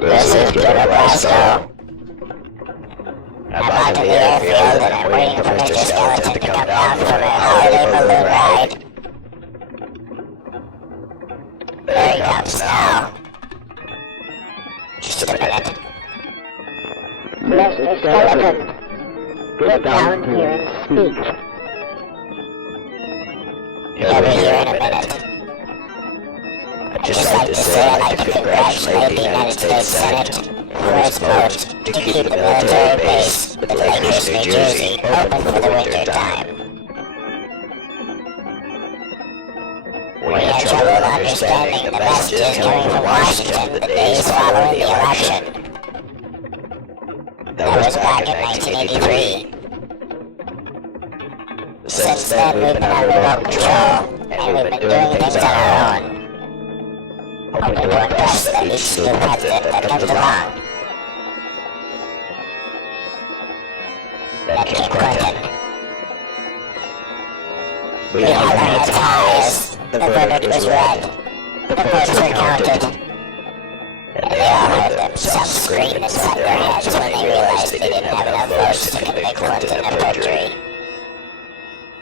This is Geer Blasto. I'm out to the airfield and I'm waiting for Mr. Skeleton to come down for my holiday balloon ride. There he comes now. Just a minute. Mr. Skeleton, get down here and speak. He'll be here in a minute. I'd just like to say I'd like to congratulate the United States Senate for its vote to keep the military base with Lakehurst, New Jersey open for the winter time. We had trouble understanding the messages coming from Washington the days following the election. That was back in 1983. Since then, we've been on remote control, and we've been doing things on our own, hoping to work best that each new president that comes along. Then came Clinton. We held our heads high as the verdict was read, the votes were counted, and they all heard themselves scream inside their heads when they realized they didn't have enough votes to convict Clinton of perjury.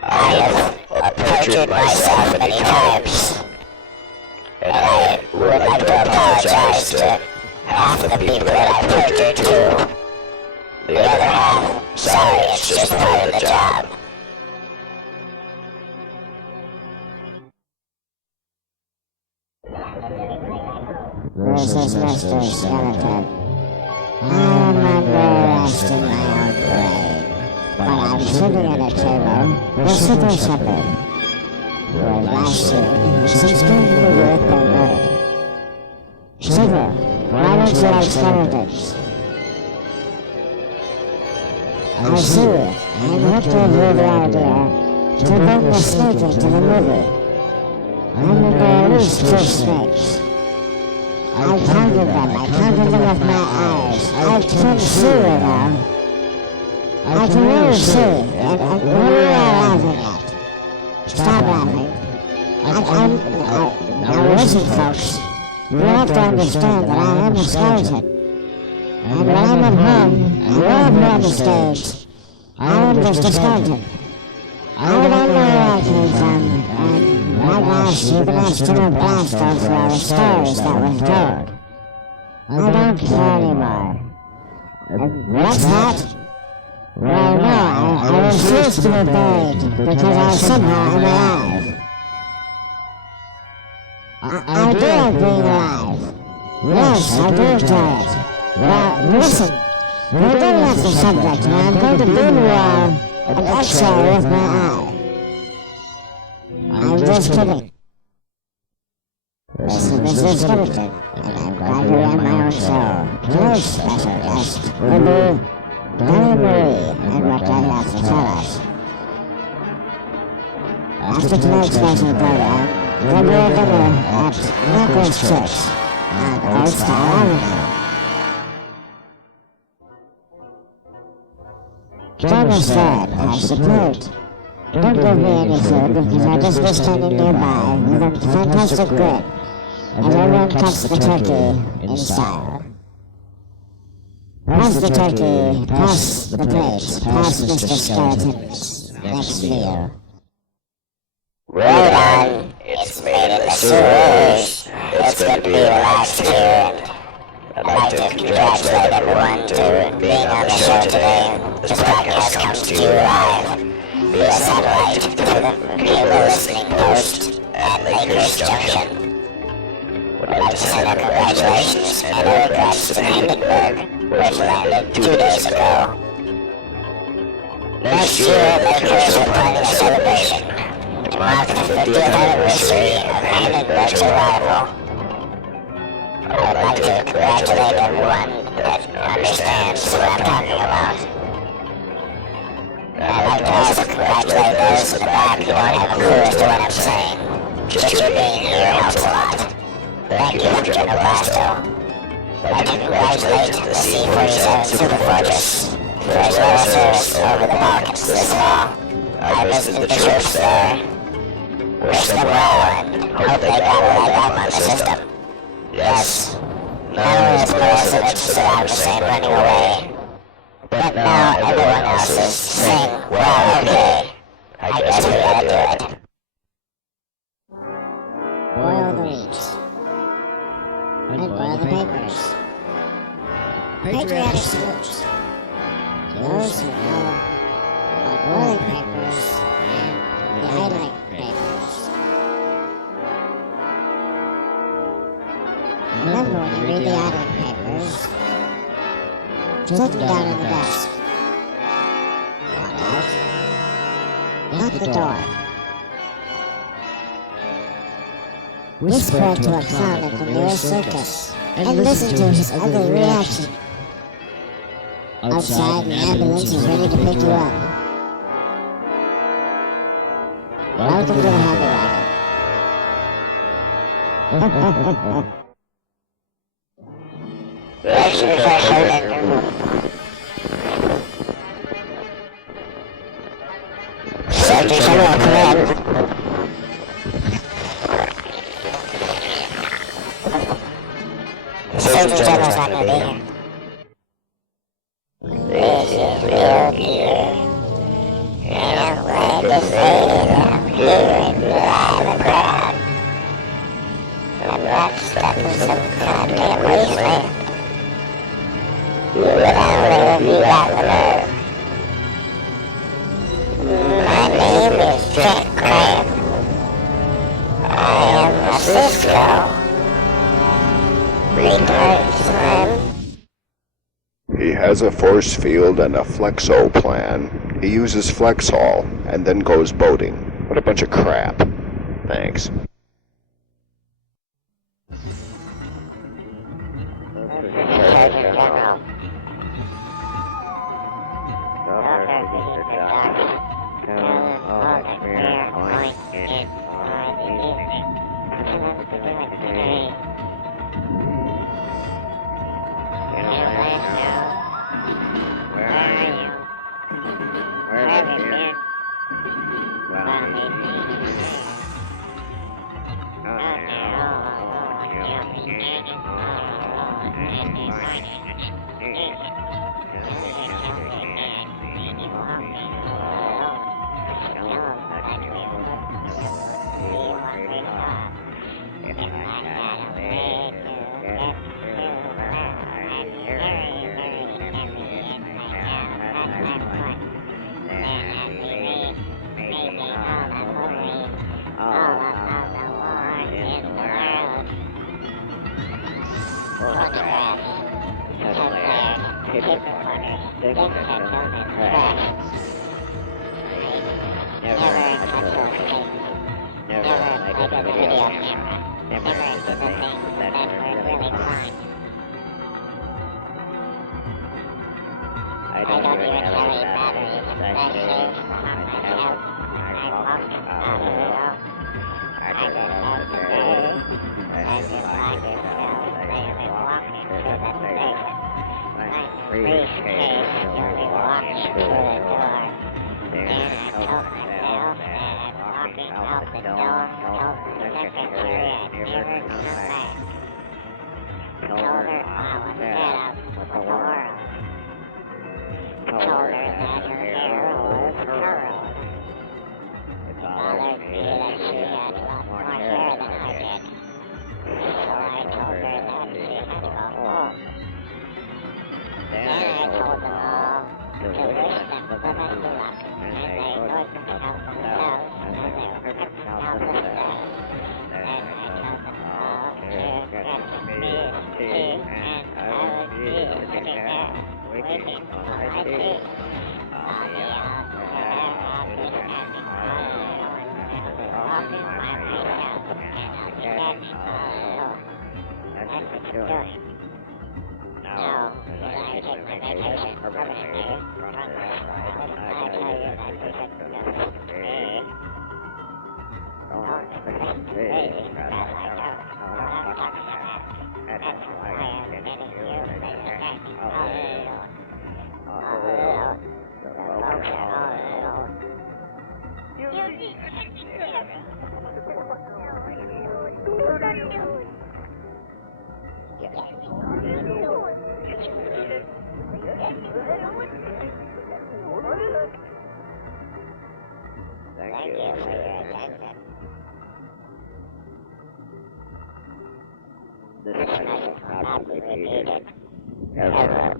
I have perjured myself many times, and I would like to apologize to half the people that I perjured to. The other half, sorry, it's just part of the job. This is Mr. Skeleton. I'm under arrest in my own grave, but I'm sitting at a table with Cybill Sheppard, who was last seen since going to the work by night. Cybill, why don't you like skeletons? I see it, and hooked over the idea to bring the snake into the movie. I'm under at least 2 snakes. I counted them with my eyes. I can see you now. I can really see, and what are you laughing at? Stop laughing. Now listen, folks. You have to understand that I am a skeleton. And when I'm at home, and you're on the stage, I am just a skeleton. I don't know where I came from, and my gosh, you can ask to know Blasto for all the stories that were told. I don't care anymore. What's that? Well, no, I refuse to be buried, because I somehow am alive. I do like being alive. Yes, I do enjoy it. Well, listen, we're getting off the subject, and I'm going to beam you all an X-ray with my eye. I'm just kidding. This is Mr. Skeleton, and I'm glad to be on my own show. Today's special guest will be Donnie Marie and what they have to tell us. After tonight's special program, there'll be a dinner at Lakehurst Church on Old Style Avenue. Join us there, pass the plate. Don't give me any food because I just was standing nearby with a fantastic grin as everyone cuts the turkey in style. Pass the turkey, pass the plate, pass Mr. Skeleton's next meal. Well done, it's made in the sewers. It's good to be relaxed here. I'd like to congratulate everyone to being on the show today. This broadcast comes to you live via satellite through the cable listening post at Lakehurst Junction. Would like to send out congratulations and autographs to Hindenburg, which landed 2 days ago. Next year, Lakehurst will plan a celebration to mark the 50th anniversary of Hindenburg's arrival. I'd like to congratulate everyone that understands what I'm talking about. And I'd like to also congratulate those in the back who don't have a clue as to what I'm saying. Just your being here helps a lot. Thank you for General Blasto. I'd like to congratulate the C-47 Super Fortress for his well service over the Balkans this fall. I visited the troops there, Wish them well and hope they got a leg up on the system. Yes, not only is Melissa interested out of the same running away, but now everyone else is saying, well, okay, I guess we gotta do it. Boil the wheat. And boil the papers. Patriotic salute to those who know about boiling papers and the I like papers. Remember when you read the I like papers, put them down on the desk. Walk out. Lock the door. Whisper into a clown at the nearest circus and listen to his ugly reaction. Outside, an ambulance is ready to pick you up. Welcome to the Happy Wagon. Sergeant General, come in. Surgeon General's not gonna be here. This is real Geer. And I'm glad to say that I'm here and alive and proud. I'm not stuck in some goddamn wasteland. You and I live, you got the nerve. My name is Jack Crypt. I am a Cisco. He has a force field and a flexo plan. He uses Flexhaul and then goes boating. What a bunch of crap. Thanks. Thank you for your attention. This message will not be repeated. Ever.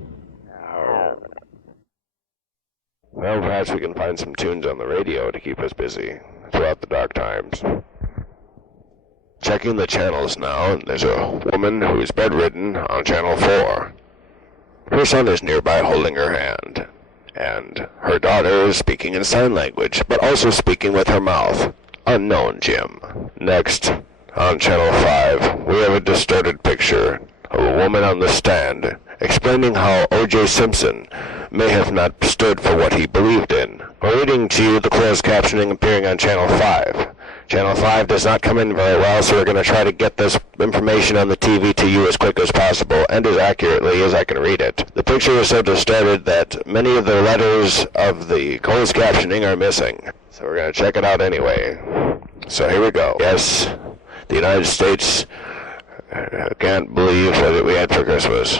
Well, perhaps we can find some tunes on the radio to keep us busy throughout the dark times. Checking the channels now, and there's a woman who's bedridden on channel 4. Her son is nearby holding her hand, and her daughter is speaking in sign language, but also speaking with her mouth. Unknown Jim. Next, on channel 5, we have a distorted picture of a woman on the stand explaining how O.J. Simpson may have not stood for what he believed in. We're reading to you the closed captioning appearing on channel 5. Channel 5 does not come in very well, so we're going to try to get this information on the TV to you as quick as possible and as accurately as I can read it. The picture is so distorted that many of the letters of the closed captioning are missing. So we're going to check it out anyway. So here we go. Yes, the United States can't believe what we had for Christmas.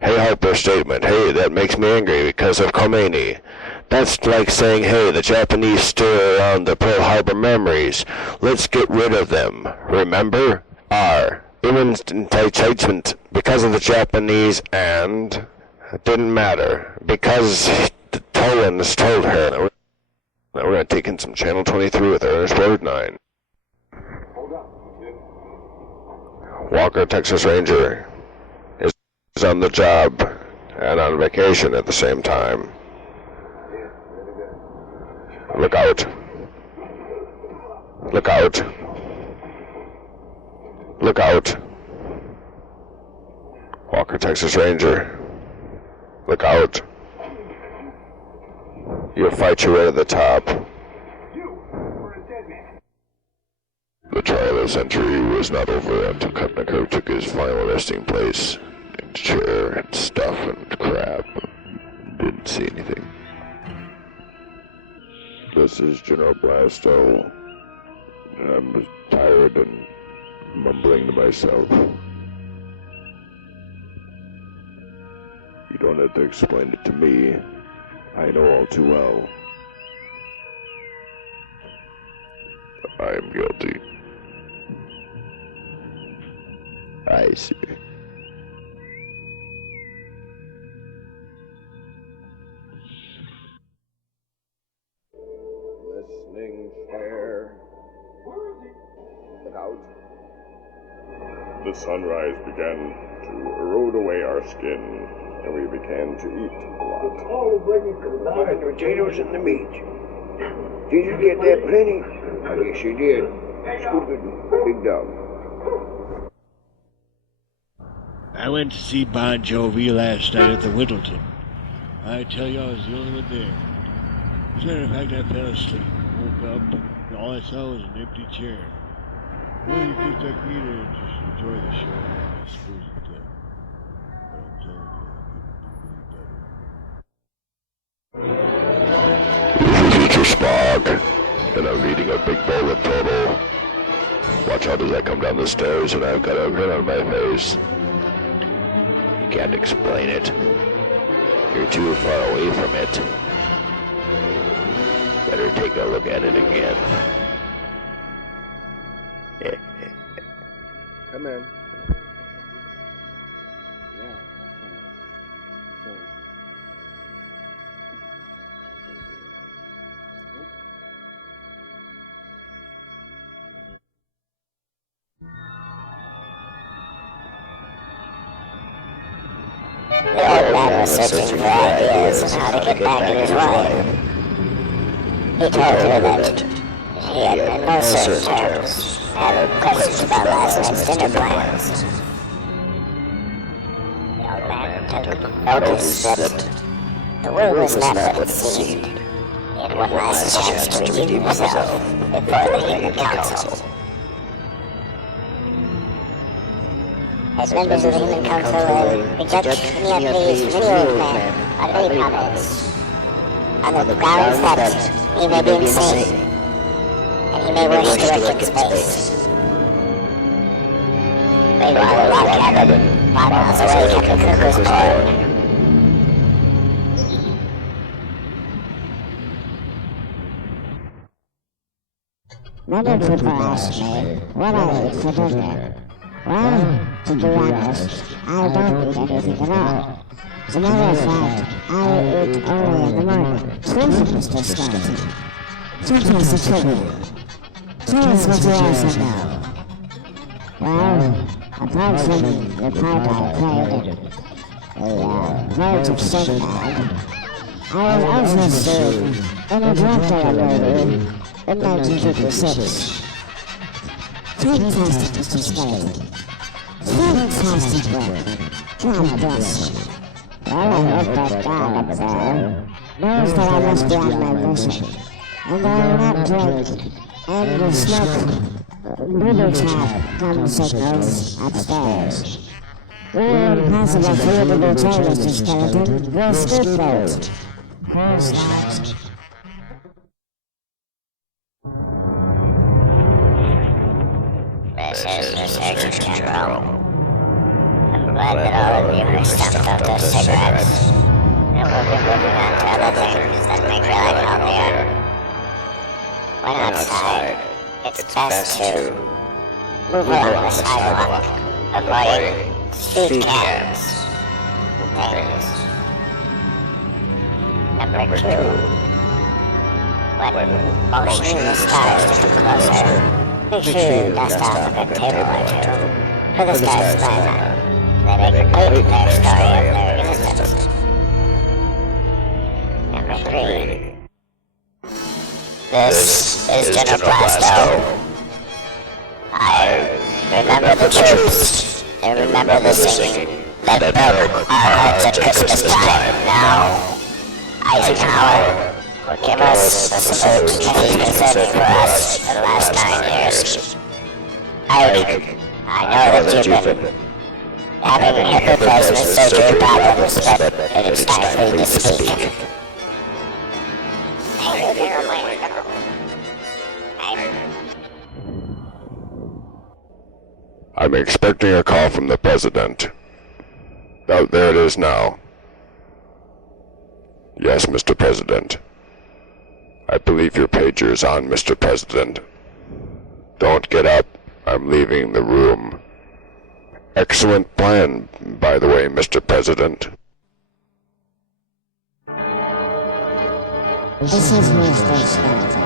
Hey, Harper statement. Hey, that makes me angry because of Khomeini. That's like saying, hey, the Japanese stir around the Pearl Harbor memories. Let's get rid of them. Remember? R. Women's entitlement because of the Japanese and it didn't matter. Because the Tolans told her. Now we're going to take in some Channel 23 with Ernest Road 9. Walker, Texas Ranger, is on the job and on vacation at the same time. Look out. Look out. Look out. Walker, Texas Ranger. Look out. You'll fight your way to the top. The trial of the century was not over until Kutnikov took his final resting place in a chair and stuff and crap. Didn't see anything. This is General Blasto. I'm tired and mumbling to myself. You don't have to explain it to me. I know all too well. I am guilty. I see. Listening fair. Look out. The sunrise began to erode away our skin, and we began to eat a lot. The potatoes and the meat. Did you get that plenty? I guess you did. Scooped big dog. I went to see Bon Jovi last night at the Whittleton. I tell you, I was the only one there. As a matter of fact, I fell asleep. Woke up, and all I saw was an empty chair. Well, you just like me to just enjoy the show. I suppose it did. But I'm telling you, I couldn't do any better. This is Teacher Spock, and I'm reading a big bowl of total. Watch out as I come down the stairs, and I've got a grin on my face. You can't explain it. You're too far away from it. Better take a look at it again. Come in. The old man was searching for ideas on how to get back at his wife. He told her that he had in no certain terms had questions about last night's dinner plans. The old man took notice that the will was not what it seemed. He had one last chance to redeem himself before the Human Council. As members of the Human Council, reject any of these many old men on many comments. On the ground steps, he may be insane, and he may wish to work in space. Meanwhile, Rock Cabin, 5 miles away, Captain Cook was born. Many people ask me what I eat for dinner. Well, to be honest, I don't eat anything at all. As a matter of fact, I eat only in the morning. Truth, Mr. Skeleton. Sometimes a trivia. Tell us what you also know. Well, apart from the part I played in the Voyage of Sinbad, I was also seen in a Dracula movie in 1956. Fantastic, Mr. Skeleton. Fantastic work. God bless you. Well, I hope that God up there knows that I must be on my mission, and I will not drink and smoke booby trap gun signals upstairs. We're impossible for you to betray, Mr. Skeleton. We're scapegoat. Who's that? This is Research General. I'm glad that all of you are stumped up those cigarettes. And we'll be moving on to other things that make your life healthier. When outside, it's best to move along the sidewalk, avoiding street cams and things. Number 2, when motioning the stars to come closer, make sure you dust off a good table or two for the stars to climb on. They make a complete their story of their existence. Number 3. This is General Blasto. I remember the troops, and remember the singing that broke our hearts at Christmas time. Now, Eisenhower will give us the salute that he's been serving for us for the last 9 years. Ike, I know that you've been having hip replacement surgery problems, but it's time for you to speak. I'm expecting a call from the President. Oh, there it is now. Yes, Mr. President. I believe your pager's on, Mr. President. Don't get up. I'm leaving the room. Excellent plan, by the way, Mr. President. This is Mr. Skeleton.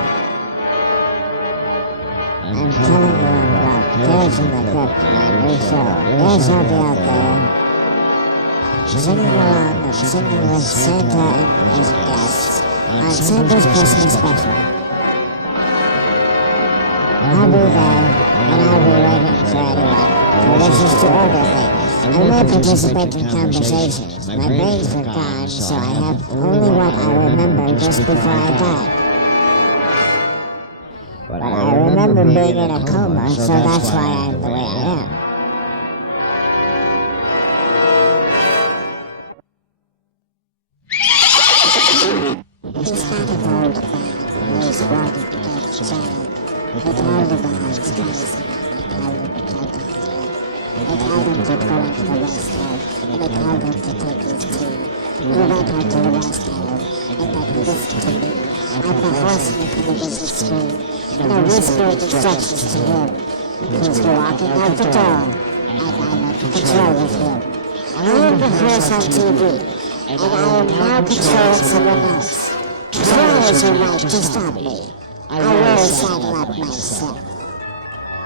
I'm telling you about Geers in the Crypt, my new show. Yes, I'll be out there, singing along and singing with Santa and his guests on Santa's Christmas special. I'll be there, and I'll be waiting for anyone who wishes to order things. I may participate in conversations. My brains were gone, so I have only what I remember just before I died. But I remember being in a coma, so that's why I'm the way I am. He's got a gold bag, he's walking to get child. They told him about his guys, they told him to take his head. They told him to go into the West End, and they told him to take his tea. He went out to the West End, and then listened to me, like the horseman from the business screen. And I whispered instructions to him. He was walking out the door, and I'm in control of him. I am the horse on TV, and I am now controlling someone else. Try as you might to stop me, I will saddle up myself.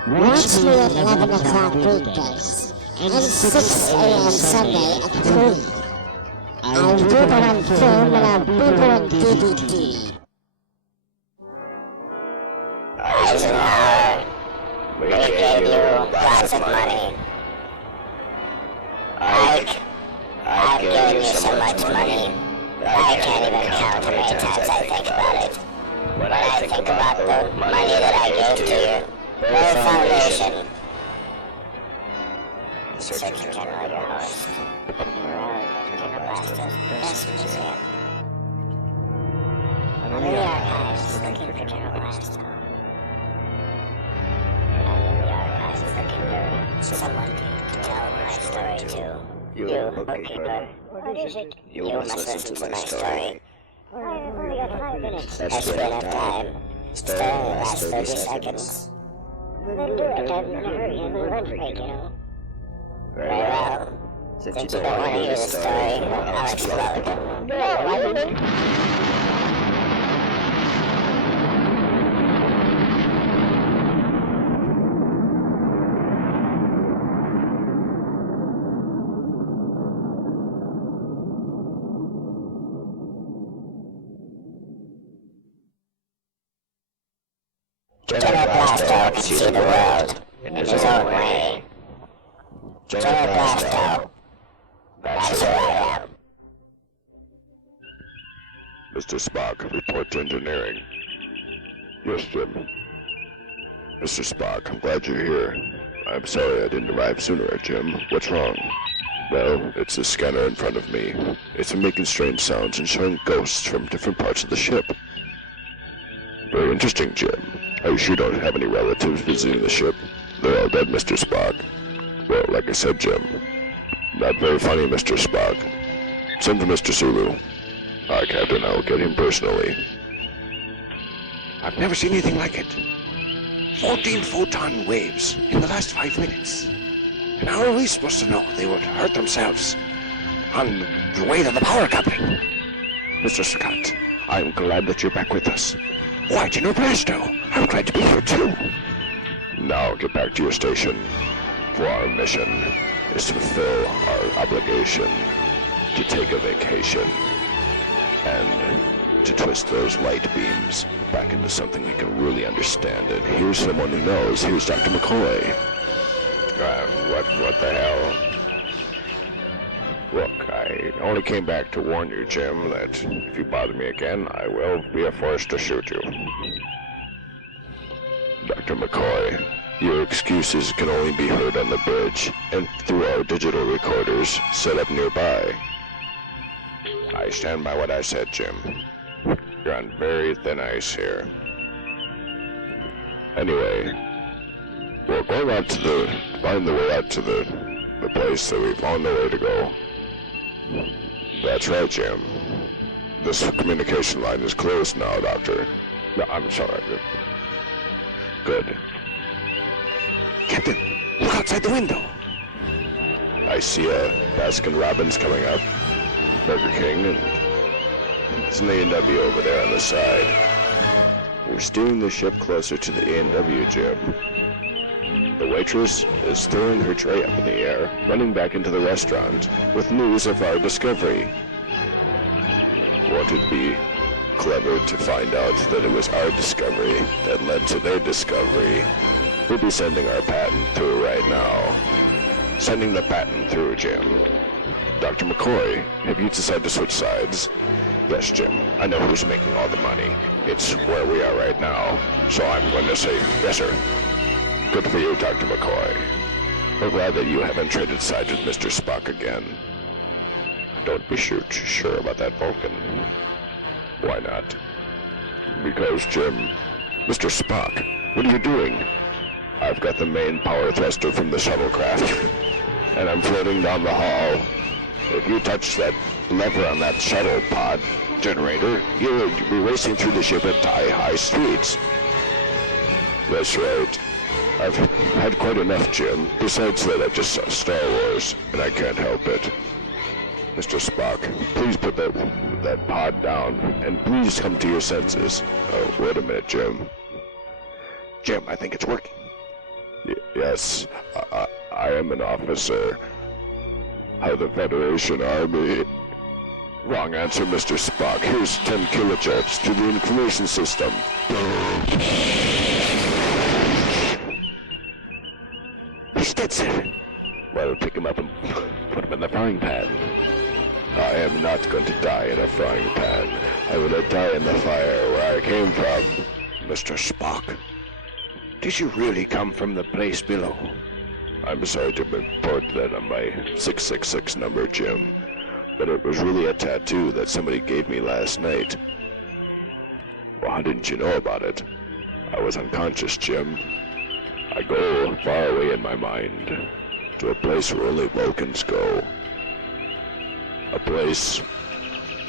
Watch me at 11 o'clock weekdays, and 6 a.m. Sunday at 3. I'll do it on film and I'll do it on DVD. Eisenhower, we gave you lots of money. I've given you so much money that I can't even count how many times I think about it. When I think about the money that I gave to you, the foundation. Surgeon General, your host. You're General Blasto's best museum. I'm in the archives looking for General Blasto. And I'm in the archives looking for someone to tell my story to. You, bookkeeper. What is it? You must listen to my story. I've only got 5 minutes. That's enough time. Story will last 30 seconds. Then do it. I'm in a hurry. I'm on lunch break, you know. Very well. Since you don't want to hear the story, I'll explode. No, why didn't you? General Blasto can see the world in his own way. General Blasto, that's who I am. Mr. Spock, report to engineering. Yes, Jim. Mr. Spock, I'm glad you're here. I'm sorry I didn't arrive sooner, Jim. What's wrong? Well, it's the scanner in front of me. It's making strange sounds and showing ghosts from different parts of the ship. Very interesting, Jim. I sure don't have any relatives visiting the ship. They're all dead, Mr. Spock. Well, like I said, Jim. Not very funny, Mr. Spock. Send for Mr. Sulu. Captain, I'll get him personally. I've never seen anything like it. 14 photon waves in the last 5 minutes. And how are we supposed to know they would hurt themselves on the way to the power coupling? Mr. Scott, I'm glad that you're back with us. Why, General Blasto, I'm glad to be here too. Now get back to your station. For our mission is to fulfill our obligation to take a vacation and to twist those light beams back into something we can really understand. And here's someone who knows. Here's Dr. McCoy. What the hell? Look, I only came back to warn you, Jim, that if you bother me again, I will be forced to shoot you. Dr. McCoy, your excuses can only be heard on the bridge and through our digital recorders set up nearby. I stand by what I said, Jim. You're on very thin ice here. Anyway, we're going out to find the way out to the place that we found the way to go. That's right, Jim. This communication line is closed now, Doctor. No, I'm sorry. Good. Captain, look outside the window. I see a Baskin Robbins coming up. Burger King, and there's an A&W over there on the side. We're steering the ship closer to the A&W, Jim. The waitress is throwing her tray up in the air, running back into the restaurant with news of our discovery. Won't it be clever to find out that it was our discovery that led to their discovery? We'll be sending our patent through right now. Sending the patent through, Jim. Dr. McCoy, have you decided to switch sides? Yes, Jim. I know who's making all the money. It's where we are right now. So I'm going to say, yes, sir. Good for you, Dr. McCoy. We're glad that you haven't traded sides with Mr. Spock again. Don't be sure about that, Vulcan. Why not? Because, Jim, Mr. Spock, what are you doing? I've got the main power thruster from the shuttlecraft, and I'm floating down the hall. If you touch that lever on that shuttle pod generator, you'll be racing through the ship at high speeds. That's right. I've had quite enough, Jim. Besides that, I just saw Star Wars, and I can't help it. Mr. Spock, please put that pod down, and please come to your senses. Oh, wait a minute, Jim. Jim, I think it's working. Yes, I am an officer of the Federation Army. Wrong answer, Mr. Spock. Here's 10 kilojoules to the information system. He's dead, sir. Well, pick him up and put him in the frying pan. I am not going to die in a frying pan. I will die in the fire where I came from. Mr. Spock, did you really come from the place below? I'm sorry to report that on my 666 number, Jim, but it was really a tattoo that somebody gave me last night. Well, how didn't you know about it? I was unconscious, Jim. I go far away in my mind, to a place where only Vulcans go. A place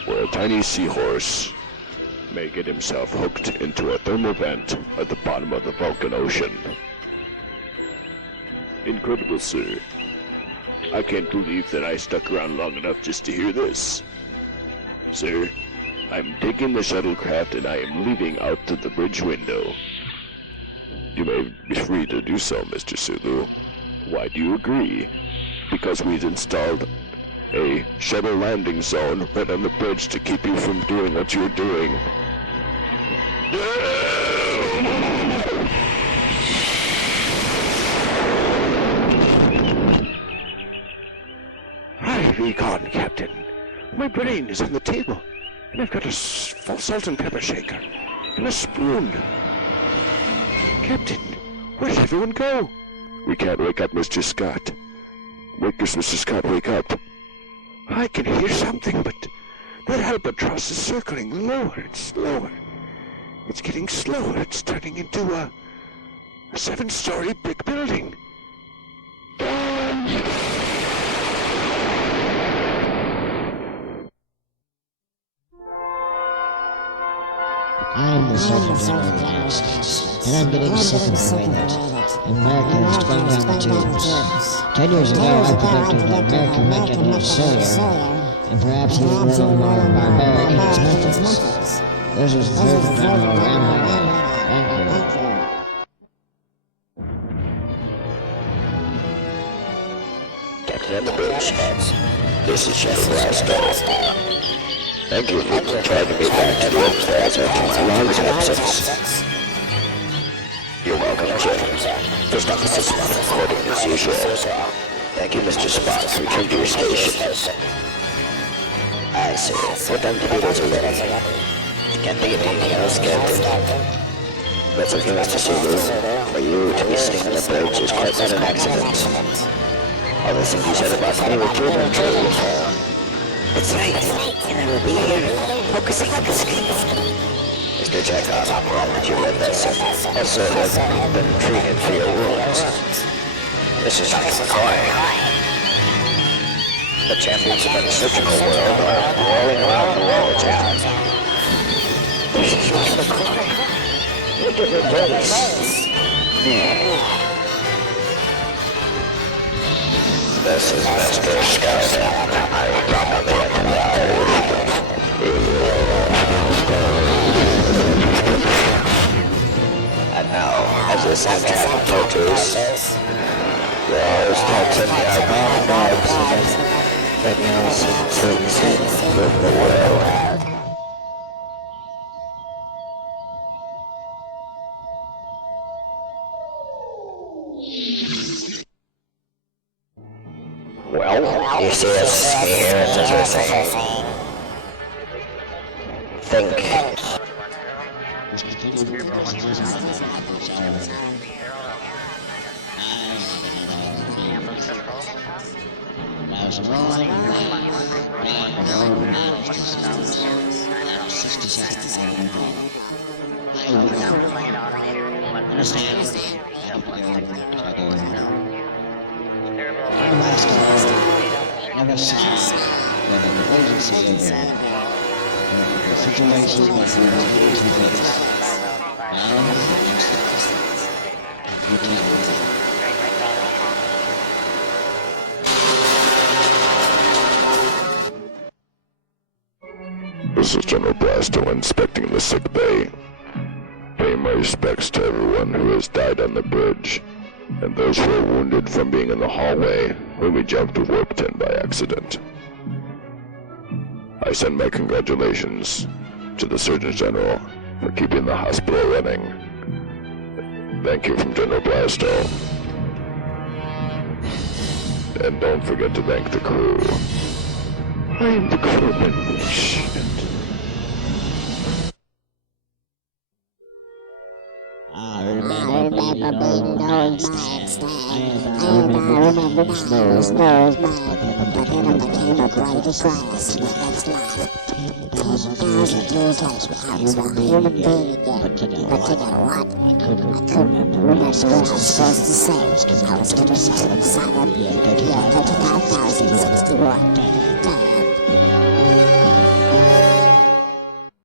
where a tiny seahorse may get himself hooked into a thermal vent at the bottom of the Vulcan Ocean. Incredible, sir. I can't believe that I stuck around long enough just to hear this. Sir, I'm taking the shuttlecraft and I am leaving out through the bridge window. You may be free to do so, Mr. Sulu. Why do you agree? Because we've installed a shuttle landing zone right on the bridge to keep you from doing what you're doing. I'll be gone, Captain. My brain is on the table, and I've got a full salt and pepper shaker and a spoon. Captain, where did everyone go? We can't wake up Mr. Scott. Wake us, Mr. Scott, wake up. I can hear something, but that albatross is circling lower and slower. It's getting slower. It's turning into a 7-story brick building. I'm the Surgeon General of the United States, and I'm getting sick of the way that America is going down the tubes. 10 years ago, I predicted that America might get a little sillier, and perhaps even a little more barbaric in its methods. This is the Surgeon General rambling. Thank you. Captain of the bridge. This is Blasto. Thank you for driving me back to the Earth after my long absence. You're welcome, Jim. First officer Spock recording as usual. Thank you, Mr. Spock. Return to your station. I see. What time to be ready? Can't think of anything else, Captain. That's okay, Mr. Cybill. For you to be sitting on the bridge is quite not an accident. All the things you said about me were proven true. It's right, and I will be here, focusing on the screen. Mr. Chekhov, I'm glad that you read that sentence. Also, I've been treated for your wounds. This is Ike McCoy. The champions of the surgical world are rolling around the world, Jack. This is Ike McCoy. Look at her face. Yeah. This is Mr. Scott. I probably and now, as the soundtrack approaches, there's talks in the album dogs that knows with the world. Well, you see us here at the thing. Think. Never saw that an emergency in a situation where there is a face. This is General Blasto inspecting the sick bay. Pay my respects to everyone who has died on the bridge, and those who are wounded from being in the hallway when we jumped to Warp 10 by accident. I send my congratulations to the Surgeon General for keeping the hospital running. Thank you from General Blasto. And don't forget to thank the crew. I am the crewman. Shit. I remember being Noah's man, and I remember being Noah's man, but then I became a blade of grass in the next life. 10,000 years later, I was a human being again, but you know what? I couldn't remember what I was supposed to say. I was going to say inside of the year 35,061.